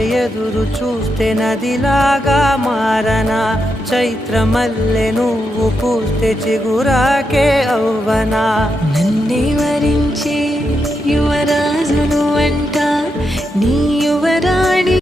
ఎదురు చూస్తే నదిలాగా మారనా, చైత్రమల్లె నువ్వు పూస్తే చిగురాకే అవ్వనా. నన్నే వరించి యువరాజును అంట నీ యువరాణి